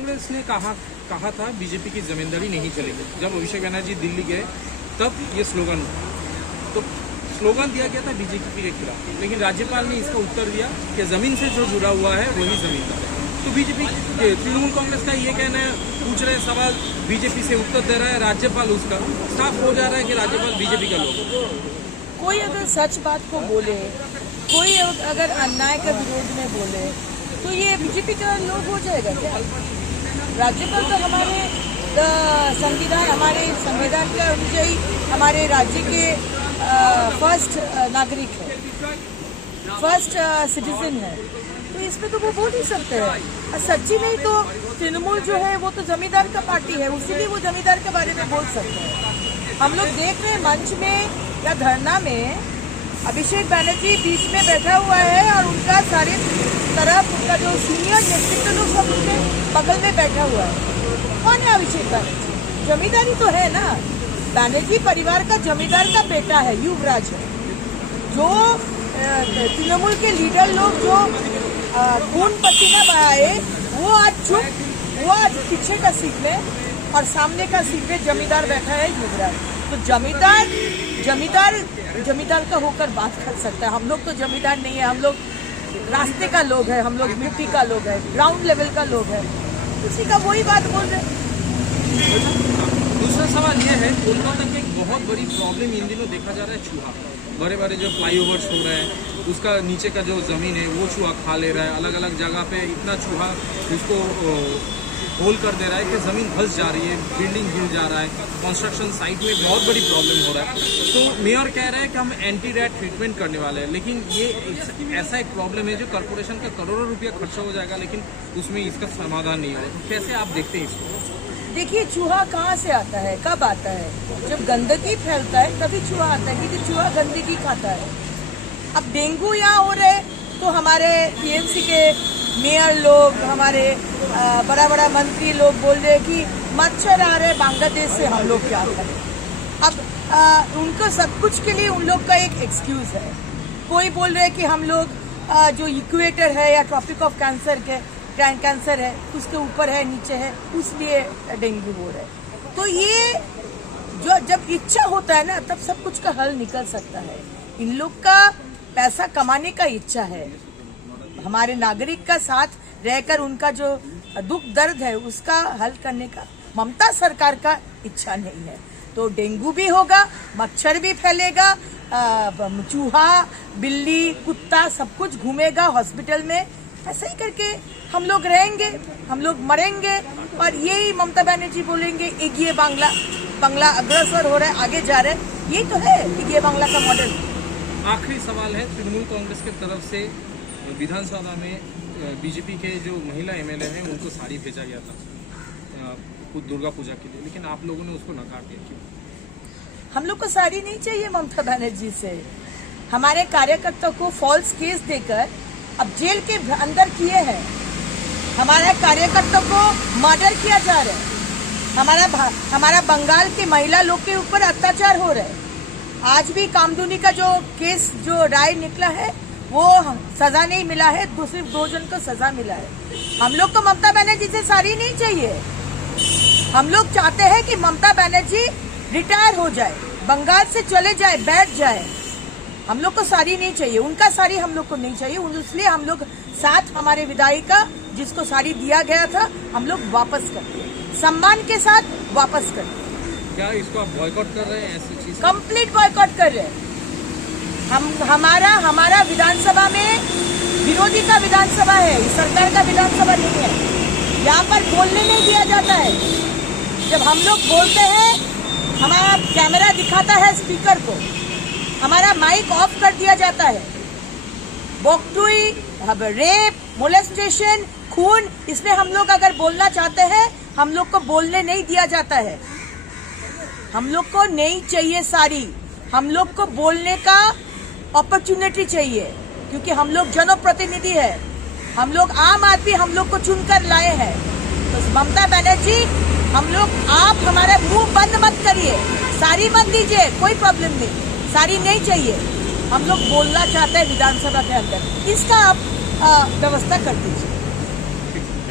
कांग्रेस ने कहा था बीजेपी की जमींदारी नहीं चलेगी। जब अभिषेक बनर्जी दिल्ली गए तब ये स्लोगन तो स्लोगन दिया गया था बीजेपी के खिलाफ, लेकिन राज्यपाल ने इसका उत्तर दिया कि जमीन से जो जुड़ा हुआ है वही जमींदार है। तो बीजेपी तृणमूल कांग्रेस का ये कहना है, पूछ रहे सवाल, बीजेपी से उत्तर दे रहा है राज्यपाल, उसका साफ हो जा रहा है कि राज्यपाल बीजेपी का लोग। कोई अगर सच बात को बोले, कोई अगर अन्याय का विरोध में बोले तो ये बीजेपी का लोग हो जाएगा क्या? राज्यपाल तो हमारे संविधान का अनुयायी, हमारे राज्य के फर्स्ट नागरिक है, फर्स्ट सिटीजन है, तो इसमें तो वो बोल ही सकते हैं। सच्ची नहीं तो तृणमूल जो है वो तो जमींदार का पार्टी है, उसीलिए वो जमींदार के बारे में बोल सकते हैं। हम लोग देख रहे हैं मंच में या धरना में अभिषेक बनर्जी बीच में बैठा हुआ है और उनका सारे तरफ उनका जो सीनियर नेतृत्व लोग सब उनके बगल में बैठा हुआ है। कौन है अभिषेक बनर्जी? जमींदारी तो है ना, बनर्जी परिवार का जमींदार का बेटा है, युवराज है। जो तृणमूल के लीडर लोग जो खून पसीना बहाए वो आज चुप, वो आज पीछे का सीट में और सामने का सीट में जमींदार बैठा है युवराज। तो जमींदार का होकर बात कर सकता है। हम लोग तो जमींदार नहीं है, हम लोग रास्ते का लोग है, हम लोग मिट्टी का लोग है, ग्राउंड लेवल का लोग है, उसी का वही बात बोल रहे हैं। दूसरा सवाल ये है, कोलकाता की एक बहुत बड़ी प्रॉब्लम इन दिनों देखा जा रहा है चूहा। बड़े बड़े जो फ्लाईओवर्स हो रहे हैं उसका नीचे का जो ज़मीन है वो चूहा खा ले रहा है। अलग अलग जगह पे इतना चूहा उसको होल कर दे रहा है कि ज़मीन धंस जा रही है, बिल्डिंग गिर जा रहा है, कंस्ट्रक्शन साइट में बहुत बड़ी प्रॉब्लम हो रहा है। तो मेयर कह रहा है कि हम एंटी रैट ट्रीटमेंट करने वाले हैं, लेकिन ये ऐसा एक प्रॉब्लम है जो कॉर्पोरेशन का करोड़ों रुपया खर्चा हो जाएगा, लेकिन उसमें इसका समाधान नहीं होगा। तो कैसे आप देखते हैं इसको? देखिए, चूहा कहाँ से आता है, कब आता है? जब गंदगी फैलता है तभी चूहा आता है, क्योंकि चूहा गंदगी खाता है। अब डेंगू यहाँ हो रहे तो हमारे टीएमसी के मेयर लोग, हमारे बड़ा मंत्री लोग बोल रहे हैं कि मच्छर आ रहे बांग्लादेश से, हम लोग क्या करें? अब उनको सब कुछ के लिए उन लोग का एक एक्सक्यूज है। कोई बोल रहे हैं कि हम लोग जो इक्वेटर है या ट्रॉपिक ऑफ कैंसर है उसके ऊपर है, नीचे है, इसलिए डेंगू हो रहा है। तो ये जो जब इच्छा होता है ना तब सब कुछ का हल निकल सकता है। इन लोग का पैसा कमाने का इच्छा है, हमारे नागरिक का साथ रहकर उनका जो दुख दर्द है उसका हल करने का ममता सरकार का इच्छा नहीं है। तो डेंगू भी होगा, मच्छर भी फैलेगा, चूहा, बिल्ली, कुत्ता सब कुछ घूमेगा हॉस्पिटल में। ऐसा ही करके हम लोग रहेंगे, हम लोग मरेंगे और यही ममता बनर्जी बोलेंगे ये बांग्ला अग्रसर हो रहा है, आगे जा रहे हैं। ये तो है ये बांग्ला का मॉडल। आखिरी सवाल है, तृणमूल कांग्रेस की तरफ से विधानसभा में बीजेपी के जो महिला एमएलए हैं उनको साड़ी भेजा गया था दुर्गा पूजा के लिए, लेकिन आप लोगों ने उसको नकार दिया, क्यों? हम लोग को साड़ी नहीं चाहिए ममता बनर्जी से। हमारे कार्यकर्ता को फॉल्स केस देकर अब जेल के अंदर किए हैं, हमारे कार्यकर्ता को मर्डर किया जा रहा है, हमारा बंगाल के महिला लोग के ऊपर अत्याचार हो रहा है। आज भी कामदुनी का जो केस जो राय निकला है वो सजा नहीं मिला है, सिर्फ 2 जन को सजा मिला है। हम लोग को ममता बनर्जी से साड़ी नहीं चाहिए। हम लोग चाहते हैं कि ममता बनर्जी रिटायर हो जाए, बंगाल से चले जाए, बैठ जाए। हम लोग को साड़ी नहीं चाहिए, उनका साड़ी हम लोग को नहीं चाहिए, इसलिए हम लोग साथ हमारे विधायिका जिसको साड़ी दिया गया था हम लोग वापस करते हैं, सम्मान के साथ वापस करते हैं। क्या इसको आप बॉयकॉट कर रहे हैं? ऐसी चीज कंप्लीट बॉयकॉट कर रहे हैं हम। हमारा विधानसभा में विरोधी का विधानसभा है, सरकार का विधानसभा नहीं है। यहाँ पर बोलने नहीं दिया जाता है। जब हम लोग बोलते हैं हमारा कैमरा दिखाता है स्पीकर को, हमारा माइक ऑफ कर दिया जाता है। बॉक्टुई, रेप, मोलेस्टेशन, खून, इसमें हम लोग अगर बोलना चाहते हैं हम लोग को बोलने नहीं दिया जाता है। हम लोग को नहीं चाहिए साड़ी, हम लोग को बोलने का अपॉर्चुनिटी चाहिए, क्योंकि हम लोग जनप्रतिनिधि है, हम लोग आम आदमी हम लोग को चुनकर लाए हैं। तो ममता बनर्जी, हम लोग आप हमारा मुंह बंद मत करिए, साड़ी मत दीजिए, कोई प्रॉब्लम नहीं, साड़ी नहीं चाहिए। हम लोग बोलना चाहते हैं विधानसभा के अंदर, इसका आप व्यवस्था कर दीजिए।